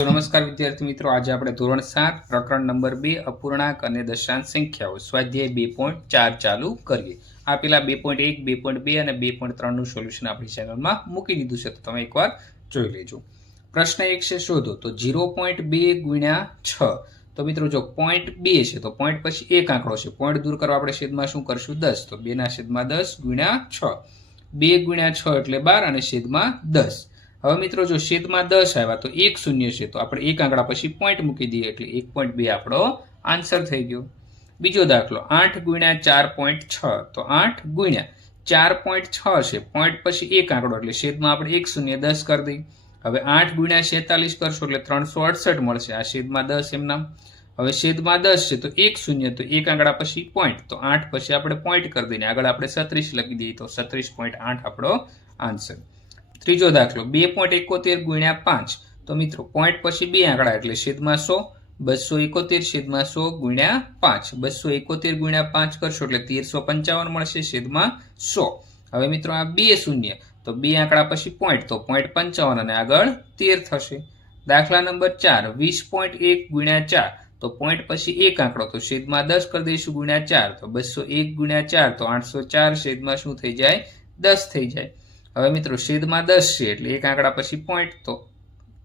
નમસ્કાર વિદ્યાર્થી મિત્રો, આજે આપણે ધોરણ 7 પ્રકરણ નંબર 2 અપૂર્ણાંક અને દશાંશ સંખ્યાઓ સ્વાધ્યાય 2.4 ચાલુ કરીએ. આપેલા 2.1, 2.2 અને 2.3 નું સોલ્યુશન આપણી ચેનલમાં મૂકી દીધું છે, તો તમે એકવાર જોઈ લેજો. પ્રશ્ન 1 છે, શોધો તો 0.2 ગુણ્યા 6. તો મિત્રો જો પોઈન્ટ 2 છે તો પોઈન્ટ પછી એક આંકડો છે, પોઈન્ટ દૂર કરવા આપણે છેદમાં શું કરશું 10, તો 2 ના છેદમાં 10 ગુણ્યા 6. 2 ગુણ્યા 6 એટલે 12 અને છેદમાં 10. હવે મિત્રો જો છેદમાં 10 આવ્યા તો એક શૂન્ય છે, તો આપણે એક આંકડા પછી પોઈન્ટ મૂકી દઈએ એટલે 1.2 આપણો આન્સર થઈ ગયો. બીજો દાખલો 8 ગુણ્યા 4.6. તો 8 ગુણ્યા 4.6 છે, પોઈન્ટ પછી એક આંકડો એટલે છેદમાં આપણે એક શૂન્ય 10 કરી દઈએ. હવે 8 ગુણ્યા 46 કરશો એટલે 368 મળશે, આ છેદમાં 10 એમના. હવે છેદમાં 10 છે તો એક શૂન્ય, તો એક આંકડા પછી પોઈન્ટ, તો 8 પછી આપણે પોઈન્ટ કરી દઈએ, આગળ આપણે 36 લખી દઈએ, તો 36.8 આપણો આન્સર. ત્રીજો દાખલો 2.71 ગુણ્યા 5. તો મિત્રો પોઈન્ટ પછી બે આંકડા એટલે છેદમાં 100, 271 છેદમાં 100 ગુણ્યા 5. 271 ગુણ્યા 5 કરશો એટલે 1355 મળશે, છેદમાં 100. હવે મિત્રો આ બે શૂન્ય, તો બે આંકડા પછી પોઈન્ટ, તો પોઈન્ટ 55 અને આગળ 13 થશે. દાખલા નંબર 4 20.1 ગુણ્યા 4. તો પોઈન્ટ પછી એક આંકડો, તો છેદમાં 10 કરી દઈશું ગુણ્યા 4, તો 201 ગુણ્યા 4 તો 804, છેદમાં શું થઈ જાય 10 થઈ જાય. હવે મિત્રો છેદમાં 10 છે એટલે એક આંકડા પછી પોઈન્ટ, તો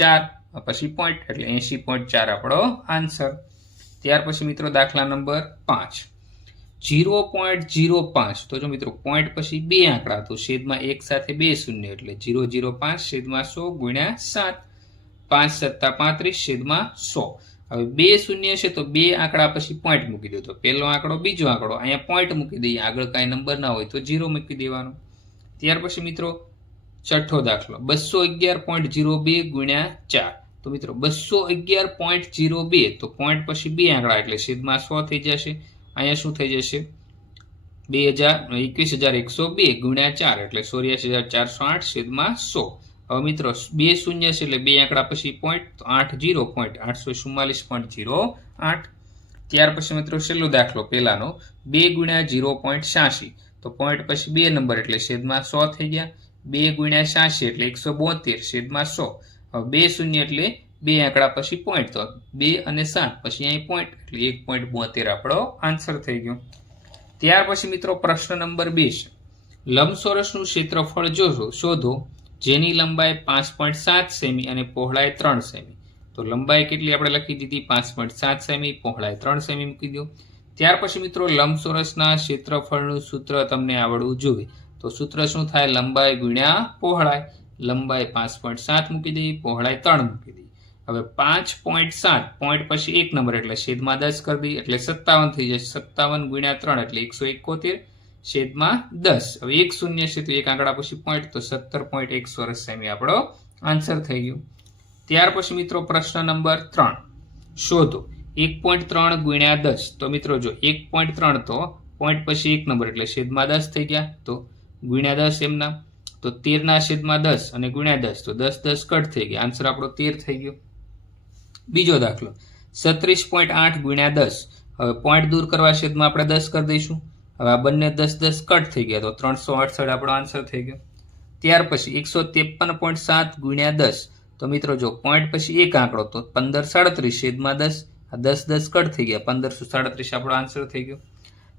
4 પછી પોઈન્ટ એટલે 80.4 આપણો આન્સર. ત્યાર પછી મિત્રો દાખલા નંબર 5 0.05. તો જો મિત્રો પોઈન્ટ પછી બે આંકડા, તો છેદમાં એક સાથે બે શૂન્ય એટલે 0.05 છેદમાં 100 ગુણ્યા 7. 5 સત્તા 35 છેદમાં 100. હવે બે શૂન્ય છે તો બે આંકડા પછી પોઈન્ટ મૂકી દો, તો પહેલો આંકડો બીજો આંકડો અહીંયા પોઈન્ટ મૂકી દઈએ, આગળ કાંઈ નંબર ના હોય તો 0 મૂકી દેવાનો. ત્યાર પછી મિત્રો છઠ્ઠો દાખલો 211.02 ગુણ્યા 4. તો મિત્રો 211.02, તો પોઈન્ટ પછી બે આંકડા એટલે છેદમાં 100 થઈ જશે, અહીંયા શું થઈ જશે 21,102 ગુણ્યા 4 એટલે 84,408 છેદમાં 100. હવે મિત્રો બે શૂન્ય છે એટલે બે આંકડા પછી પોઈન્ટ, તો 844.844.08. ત્યાર પછી મિત્રો છેલ્લો દાખલો પહેલાનો 2 ગુણ્યા 0.86. તો પોઈન્ટ પછી બે નંબર એટલે છેદમાં 100 થઈ ગયા. 2 ગુણ્યા 86 એટલે 172 છેદમાં 100. હવે બે શૂન્ય એટલે બે આંકડા પછી પોઈન્ટ, તો 2 અને 7 પછી અહીં પોઈન્ટ એટલે 1.72 આપણો આન્સર થઈ ગયો. ત્યાર પછી મિત્રો પ્રશ્ન નંબર 2 છે, લંબચોરસનું ક્ષેત્રફળ શોધો જેની લંબાઈ 5.7 સેમી અને પહોળાઈ 3 સેમી. તો લંબાઈ કેટલી આપણે લખી દીધી 5.7 સેમી, પહોળાઈ 3 સેમી મૂકી દો. ત્યાર પછી મિત્રો લંબચોરસના ક્ષેત્રફળનું સૂત્ર તમને આવડવું જોઈએ. તો સૂત્ર શું થાય, લંબાઈ ગુણ્યા પહોળાઈ. લંબાઈ 5.7 મૂકી દઈએ, પહોળાઈ 3 મૂકી દઈએ. હવે 5.7 પોઈન્ટ પછી એક નંબર એટલે છેદમાં 10 કરી દઈએ એટલે 57 થઈ જશે. 57 ગુણ્યા 3 એટલે 171 છેદમાં 10. હવે એક શૂન્ય છે તો એક આંકડા પછી પોઈન્ટ, તો 17.1 સેમી આપણો આન્સર થઈ ગયો. ત્યાર પછી મિત્રો પ્રશ્ન નંબર 3 શોધો 1.3 ગુણ્યા 10. તો મિત્રો જો 1.3 તો પોઈન્ટ પછી એક નંબર એટલે છેદમાં 10 થઈ ગયા, તો ગુણ્યા 10 એમના, તો 13 ના છેદમાં 10 અને ગુણ્યા 10, તો 10 10 કટ થઈ ગયા, આન્સર આપણો 13 થઈ ગયો. બીજો દાખલો 36.8 ગુણ્યા 10. હવે પોઈન્ટ દૂર કરવા છેદમાં આપણે 10 કરી દઈશું. હવે આ બંને 10 10 કટ થઈ ગયા, તો 368 આપણો આન્સર થઈ ગયો. ત્યાર પછી 153.7 ગુણ્યા 10. તો મિત્રો જો પોઈન્ટ પછી એક આંકડો, તો 1537 છેદમાં 10, આ 10 10 કટ થઈ ગયા, 1537 આપણો આન્સર થઈ ગયો.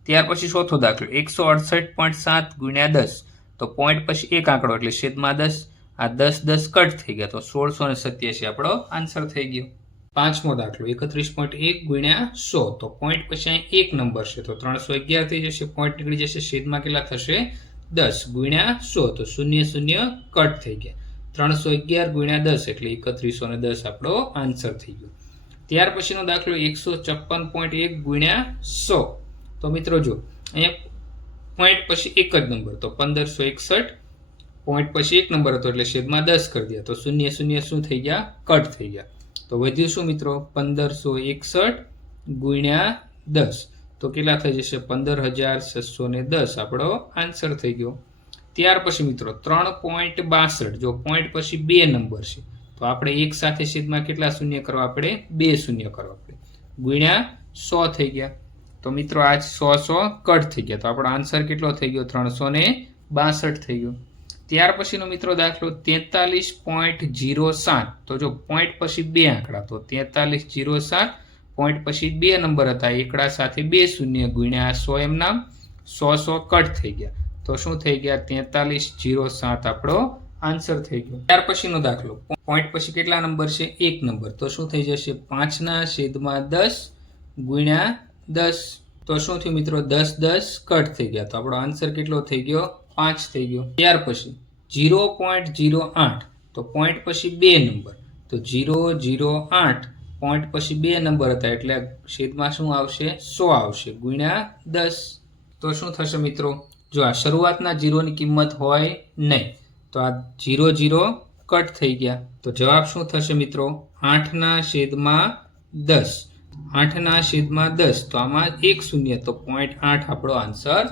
ત્યાર પછી ચોથો દાખલો 168.7 ગુણ્યા 10. તો પોઈન્ટ પછી એક આંકડો એટલે છેદમાં 10, આ 10 10 કટ થઈ ગયા, તો 1687 આપણો આન્સર થઈ ગયો. પાંચમો દાખલો 31.1 ગુણ્યા 100. તો પોઈન્ટ પછી અહીં એક નંબર છે તો 311 થઈ જશે, પોઈન્ટ નીકળી જશે, છેદમાં કેટલા થશે 10 ગુણ્યા 100, તો 0 0 કટ થઈ ગયા. 311 ગુણ્યા 10 એટલે 3110 આપણો આન્સર થઈ ગયો. ત્યાર પછીનો દાખલો 154.1 ગુણ્યા 100. તો મિત્રો જો અહીંયા પોઈન્ટ પછી એક જ નંબર, તો 1561, પોઈન્ટ પછી એક નંબર હતો એટલે છેદમાં 10 કરી દે, તો 0 0 શું થઈ ગયા કટ થઈ ગયા. તો વધ્યું શું મિત્રો 1561 ગુણ્યા 10, તો કેટલા થઈ જશે 15,610 આપણો આન્સર થઈ ગયો. ત્યાર પછી મિત્રો 3.62. જો પોઈન્ટ પછી બે નંબર છે તો આપણે એક સાથે છેદમાં કેટલા શૂન્ય કરવા પડે, બે શૂન્ય કરવા પડે, ગુણ્યા 100 થઈ ગયા. તો મિત્રો આજ 100 100 કટ થઈ ગયા, તો આપણો આન્સર કેટલો થઈ ગયો 362 થઈ ગયો. ત્યાર પછીનો મિત્રો દાખલો 43.07. તો જો પોઈન્ટ પછી બે આંકડા, તો 43.07 પોઈન્ટ પછી બે નંબર હતા, એકડા સાથે બે શૂન્ય ગુણ્યા 100 એમ નામ 100 કટ થઈ ગયા, તો શું થઈ ગયા 43.07 આપણો આન્સર થઈ ગયો. ત્યાર પછીનો દાખલો, પોઈન્ટ પછી કેટલા નંબર છે? એક નંબર, તો શું થઈ જશે 5/10 ગુણ્યા 10, તો શું થયું મિત્રો 10 કટ થઈ ગયા, તો આપણો આન્સર કેટલો થઈ ગયો 5 થઈ ગયો. ત્યાર પછી 0.08, તો પોઈન્ટ પછી બે નંબર, તો 0.08 પોઈન્ટ પછી બે નંબર હતા એટલે છેદમાં શું આવશે 100 આવશે ગુણ્યા 10, તો શું થશે મિત્રો? જો આ શરૂઆતના 0 ની કિંમત હોય નહીં તો આ 0 કટ થઈ ગયા, તો જવાબ શું થશે મિત્રો 8/10. 8/10, તો આમાં એક શૂન્ય, તો 0.8 આપણો આન્સર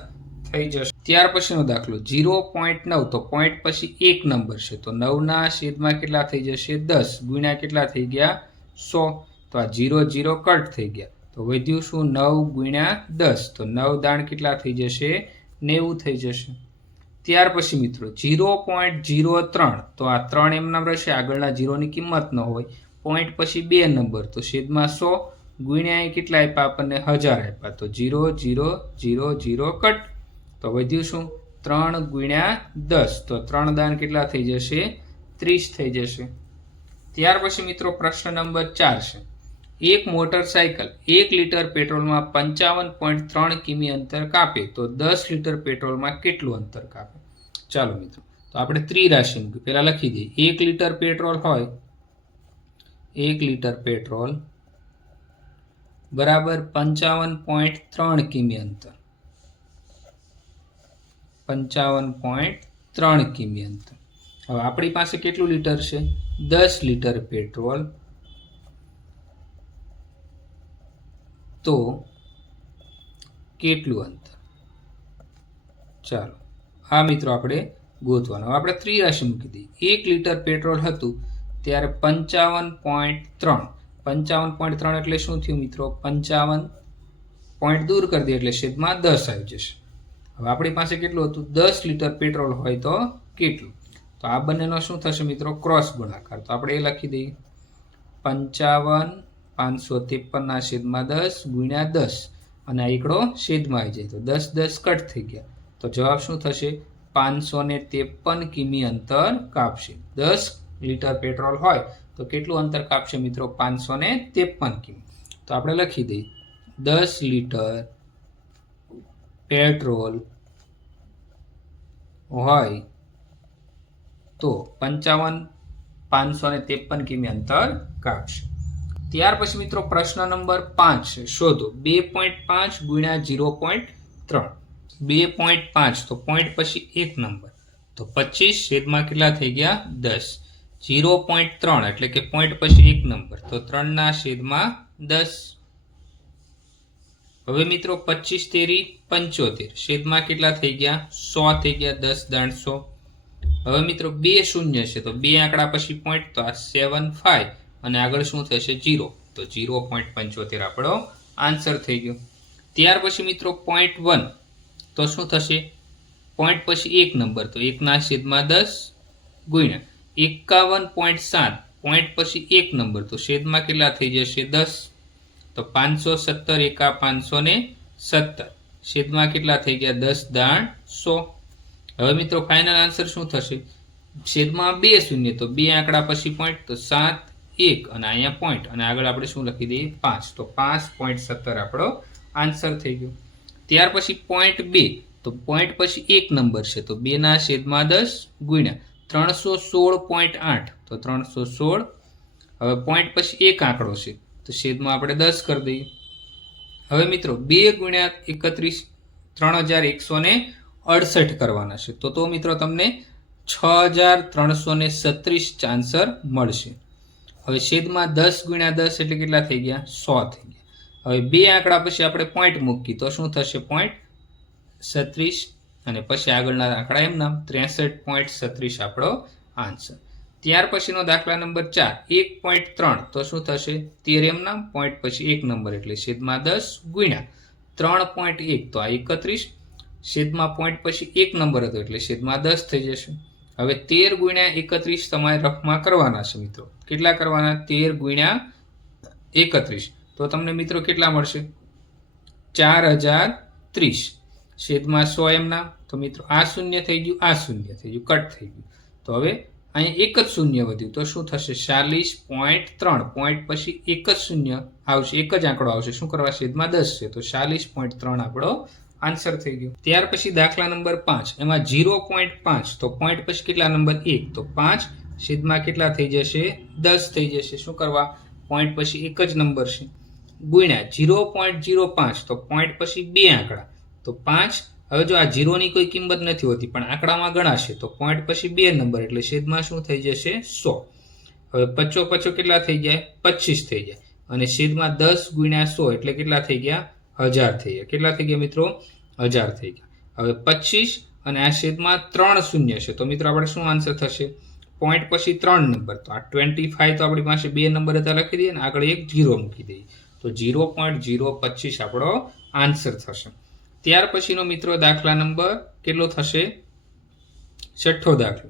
થઈ જશે. ત્યાર પછીનો દાખલો 0.9, તો પોઈન્ટ પછી એક નંબર છે, તો 9/10 કેટલા થઈ જશે 10 ગુણ્યા કેટલા થઈ ગયા 100, તો આ 0 કટ થઈ ગયા, તો વધ્યું શું 9 ગુણ્યા 10, તો 9 દાણ કેટલા થઈ જશે 90 થઈ જશે. ત્યાર પછી મિત્રો 0.03, તો આ 3 એમ નામ રહેશે, આગળના 0 ની કિંમત ન હોય, પોઈન્ટ પછી બે નંબર, તો છેદમાં 100 ગુણ્યા કેટલા આપ્યા આપણને 1000 આપ્યા, તો 0 કટ, તો વધ્યું શું 3 ગુણ્યા 10, તો 3 દાન કેટલા થઈ જશે 30 થઈ જશે. ત્યાર પછી મિત્રો પ્રશ્ન નંબર 4 છે, એક મોટરસાયકલ 1 લીટર પેટ્રોલમાં 55.3 કિમી અંતર કાપે તો 10 લીટર પેટ્રોલમાં કેટલું અંતર કાપે? ચાલો મિત્રો, તો આપણે ત્રિરાશિ પહેલા લખી દઈએ. 1 લીટર પેટ્રોલ હોય, 1 લીટર પેટ્રોલ બરાબર 55.3 કિમી અંતર, 55.3 કિમી અંતર. હવે આપણી પાસે કેટલું લીટર છે? 10 લીટર પેટ્રોલ, તો કેટલું અંતર? ચાલો આ મિત્રો આપણે ગોતવાનું. આપણે ત્રિરાશિ મૂકી દઈએ. 1 લીટર પેટ્રોલ હતું ત્યારે 55.3, 55.3 એટલે શું થયું મિત્રો 55 પોઈન્ટ દૂર કરી દે એટલે છેદમાં 10 આવી જશે. હવે આપણી પાસે કેટલું હતું? 10 લીટર પેટ્રોલ હોય તો કેટલું? તો આ બંનેનો શું થશે મિત્રો? ક્રોસ ગુણાકાર. તો આપણે એ લખી દઈએ 55/553/10 ગુણ્યા 10, અને આ એકડો છેદમાં આવી જાય તો 10 કટ થઈ ગયા, તો જવાબ શું થશે 553 કિમી અંતર કાપશે. 10 લીટર પેટ્રોલ હોય તો કેટલું અંતર કાપશે મિત્રો? 553 કિમી. તો આપણે લખી દઈએ 10 લીટર પેટ્રોલ હોય તો 553 કિમી અંતર કાપશે. ત્યાર પછી મિત્રો પ્રશ્ન નંબર 5 છે, શોધો 2.5 ગુણ્યા 0.3. 2.5, તો પોઈન્ટ પછી એક નંબર, તો 25 છેદમાં કેટલા થઈ ગયા 10. 0.3 એટલે કે પોઈન્ટ પછી એક નંબર, તો 3/10. હવે મિત્રો 25 તેરી 75 છેદમાં કેટલા થઈ ગયા 100 થઈ ગયા, 10 દાણ 100. હવે મિત્રો બે શૂન્ય છે, તો બે આંકડા પછી પોઈન્ટ, તો આ 7 5 અને આગળ શું થશે 0, તો 0.75 આપણો આન્સર થઈ ગયો. ત્યાર પછી મિત્રો 0.1, તો શું થશે? પોઈન્ટ પછી એક નંબર, તો 1/10 ગુણ્યા 51.7 પોઈન્ટ પછી એક નંબર, તો છેદમાં કેટલા થઈ જશે 10, તો 517 એકા 517 છેદમાં કેટલા થઈ ગયા 10 દાણ 100. હવે મિત્રો ફાઇનલ આન્સર શું થશે? છેદમાં બે શૂન્ય, તો બે આંકડા પછી પોઈન્ટ, તો 7 1 અને અહીંયા પોઈન્ટ, અને આગળ આપણે શું લખી દઈએ 5, તો 5.17 આપણો આન્સર થઈ ગયો. ત્યાર પછી 0.2, તો પોઈન્ટ પછી એક નંબર છે, તો 2/10 ગુણ્યા 316.8, તો 316. હવે પોઈન્ટ પછી એક આંકડો છે, તો છેદમાં આપણે 10 કરી દઈએ. હવે મિત્રો 2 ગુણ્યા 31 3168 કરવાના છે, તો મિત્રો તમને 6336 આન્સર મળશે. હવે છેદમાં 10 ગુણ્યા 10 એટલે કેટલા થઈ ગયા 100 થઈ ગયા. હવે બે આંકડા પછી આપણે પોઈન્ટ મૂકી તો શું થશે? 0.36 અને પછી આગળના આંકડા એમ નામ 63.36 આપણો આન્સર. ત્યાર પછીનો દાખલા નંબર 4, 1.3, તો શું થશે? 13 એમ નામ, પોઈન્ટ પછી એક નંબર એટલે છેદમાં 10 ગુણ્યા 3.1, તો આ 31 છેદમાં પોઈન્ટ પછી એક નંબર હતો એટલે છેદમાં 10 થઈ જશે. હવે 13 ગુણ્યા 31 તમારે રફમાં કરવાના છે મિત્રો. કેટલા કરવાના? 13 ગુણ્યા 31. તો તમને મિત્રો કેટલા મળશે? 4030 છેદમાં 100 એમના. તો મિત્રો આ શૂન્ય થઈ ગયું, આ શૂન્ય થઈ ગયું, કટ થઈ ગયું. તો હવે અહીં એક જ શૂન્ય વધ્યું તો શું થશે? 46.3. પોઈન્ટ પછી એક જ શૂન્ય આવશે, એક જ આંકડો આવશે. શું કરવા? છેદમાં 10 છે તો 46.3 આપણો આન્સર થઈ ગયો. ત્યાર પછી દાખલા નંબર 5, એમાં 0.5. તો પોઈન્ટ પછી કેટલા નંબર? 1. તો 5 છેદમાં કેટલા થઈ જશે? 10 થઈ જશે. શું કરવા? પોઈન્ટ પછી એક જ નંબર છે. ગુણ્યા 0.05. તો પોઈન્ટ પછી બે આંકડા. તો 5. હવે જો આ 0 ની કોઈ કિંમત નથી હોતી પણ આંકડામાં ગણાશે તો પોઈન્ટ પછી બે નંબર એટલે છેદમાં શું થઈ જશે? 100. હવે 55 કેટલા થઈ જાય? 25 થઈ જાય. અને છેદમાં 10 ગુણ્યા 100 એટલે કેટલા થઈ ગયા? 1000 થઈ ગયા. કેટલા થઈ ગયા મિત્રો? 1000 થઈ ગયા. હવે 25 અને આ છેદમાં 3 શૂન્ય છે તો મિત્રો આપણે શું આન્સર થશે? પોઈન્ટ પછી 3 નંબર. તો આ 25 તો આપણી પાસે બે નંબર હતા, લખી દઈએ અને આગળ એક 0 મૂકી દઈએ. તો 0.025 આપણો આન્સર થશે. ત્યાર પછીનો મિત્રો દાખલા નંબર કેટલો થશે? છઠ્ઠો દાખલો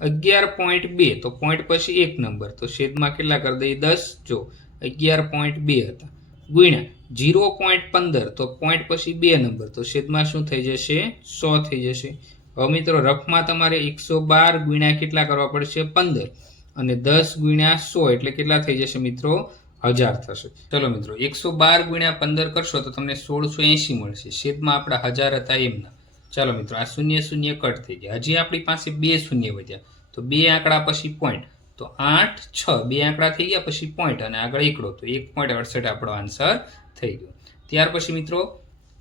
11.2. તો પોઈન્ટ પછી એક નંબર તો છેદમાં કેટલા કરી દઈએ? 10. જો 11.2 હતા. ગુણ્યા 0.15. તો પોઈન્ટ પછી બે નંબર તો છેદમાં શું થઈ જશે? 100 થઈ જશે. હવે મિત્રો રફમાં તમારે 112 ગુણ્યા કેટલા કરવા પડશે? 15. અને 10 ગુણ્યા 100 એટલે કેટલા થઈ જશે મિત્રો? 1000 થશે. ચલો મિત્રો 112 ગુણ્યા 15 કરશો તો તમને 1680 મળશે. છેદમાં આપણા 1000 હતા એમના. ચાલો મિત્રો આ શૂન્ય શૂન્ય કટ થઈ ગયા. હજી આપણી પાસે બે શૂન્ય વધ્યા તો બે આંકડા પછી પોઈન્ટ. તો 8, 6 બે આંકડા થઈ ગયા પછી પોઈન્ટ અને આગળ એકડો તો 1.68 આપણો આન્સર થઈ ગયો. ત્યાર પછી મિત્રો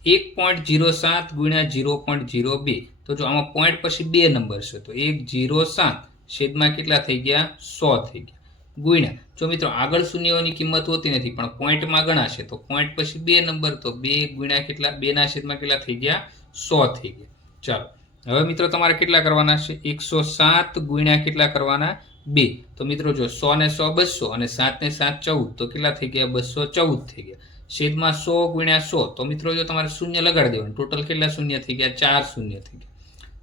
1.07 ગુણ્યા 0.02. તો જો આમાં પોઈન્ટ પછી બે નંબર છે તો 107 છેદમાં કેટલા થઈ ગયા? 100 થઈ ગયા. ગુણ્યા જો મિત્રો આગળ શૂન્યોની કિંમત હોતી નથી પણ પોઈન્ટમાં ગણાશે તો પોઈન્ટ પછી બે નંબર તો 2 ગુણ્યા કેટલા? 2 ના છેદમાં કેટલા થઈ ગયા? 100 થઈ ગયા. ચાલો હવે મિત્રો તમારે કેટલા કરવાના છે? 107 ગુણ્યા કેટલા કરવાના? 2. તો મિત્રો જો 100 ને 100 200 અને 7 ને 7 14 તો કેટલા થઈ ગયા? 214 થઈ ગયા. છેદમાં 100 ગુણ્યા 100. તો મિત્રો જો તમારે શૂન્ય લગાડી દેવાનું. ટોટલ કેટલા શૂન્ય થઈ ગયા? 4 શૂન્ય થઈ ગયા.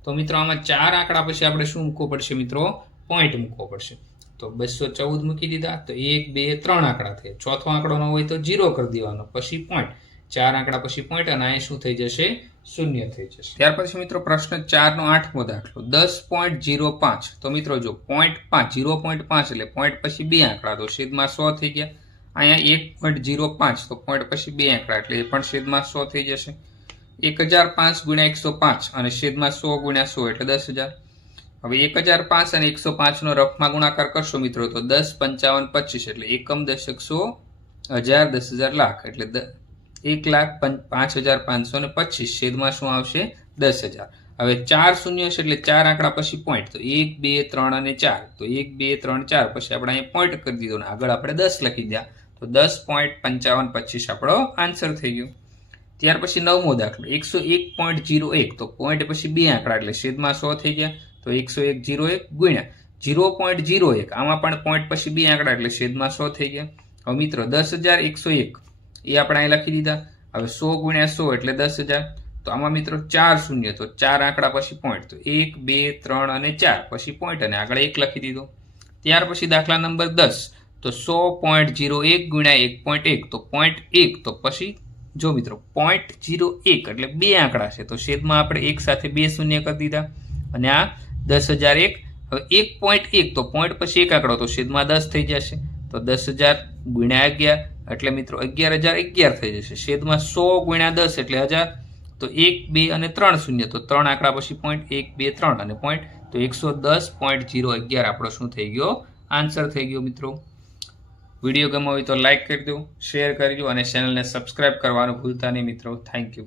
તો મિત્રો આમાં 4 આંકડા પછી આપણે શું મૂકવો પડશે મિત્રો? પોઈન્ટ મૂકવો પડશે. તો 214 મૂકી દીધા તો 1 2 3 આંકડા થયા. ચોથો આંકડો ન હોય તો 0 કરી દેવાનો, પછી પોઈન્ટ. 4 આંકડા પછી પોઈન્ટ અને અહીં શું થઈ જશે? શૂન્ય થઈ જશે. ત્યાર પછી મિત્રો પ્રશ્ન 4 નો 8મો દાખલો 10.05. તો મિત્રો જો 0.5 એટલે પોઈન્ટ પછી બે આંકડા તો છેદમાં 100 થઈ ગયા. અહીંયા 1.05 તો પોઈન્ટ પછી બે આંકડા એટલે એ પણ છેદમાં 100 થઈ જશે. 1005 ગુણ્યા 105 અને છેદમાં 100 ગુણ્યા 100 એટલે 10000. હવે 1005 અને 105 નો રફમાં ગુણાકાર કરશો મિત્રો તો 10 55 25 એટલે એકમ દશક 100 1000 10000 લાખ એટલે 1,05,525 છેદમાં શું આવશે? 10000. હવે 4 શૂન્ય છે એટલે 4 આંકડા પછી પોઈન્ટ તો 1 2 3 અને 4 તો 1 2 3 4 પછી આપણે અહીંયા પોઈન્ટ કરી દીધો ને આગળ આપણે 10 લખી દીધા તો 10.5525 આપણો આન્સર થઈ ગયો. ત્યાર પછી 9મો દાખલો 101.01. તો પોઈન્ટ પછી બે આંકડા એટલે છેદમાં 100 થઈ ગયા તો 101.01 ગુણ્યા 0.01. આમાં પણ પોઈન્ટ પછી બે આંકડા એટલે છેદમાં 100 થઈ ગયા. હવે મિત્રો 10,101 એ આપણે અહીં લખી દીધા. હવે 100 ગુણ્યા 100 એટલે 10,000. તો આમાં મિત્રો 4 શૂન્ય તો 4 આંકડા પછી પોઈન્ટ તો 1 2 3 અને 4 પછી પોઈન્ટ અને આગળ 1 લખી દીધો. ત્યાર પછી દાખલા નંબર 10 તો 100.01 ગુણ્યા 1.1 તો 0.1 તો પછી જો મિત્રો 0.01 એટલે બે આંકડા છે તો છેદમાં આપણે એક સાથે બે શૂન્ય કરી દીધા અને આ 10,001. હવે 1.1 તો પોઈન્ટ પછી એક આંકડો તો છેદમાં 10 થઈ જશે તો 10,000 ગુણ્યા 11 એટલે મિત્રો 11,011 થઈ જશે. છેદમાં 100 ગુણ્યા 10 એટલે 1000 તો 1 2 અને 3 શૂન્ય તો 3 આંકડા પછી પોઈન્ટ 1 2 3 અને પોઈન્ટ તો 110.011 આપણો શું થઈ ગયો? આન્સર થઈ ગયો. મિત્રો વિડીયો ગમ્યો હોય તો લાઈક કરી દો, શેર કરજો અને ચેનલને સબસ્ક્રાઇબ કરવાનું ભૂલતા નહીં મિત્રો. Thank you.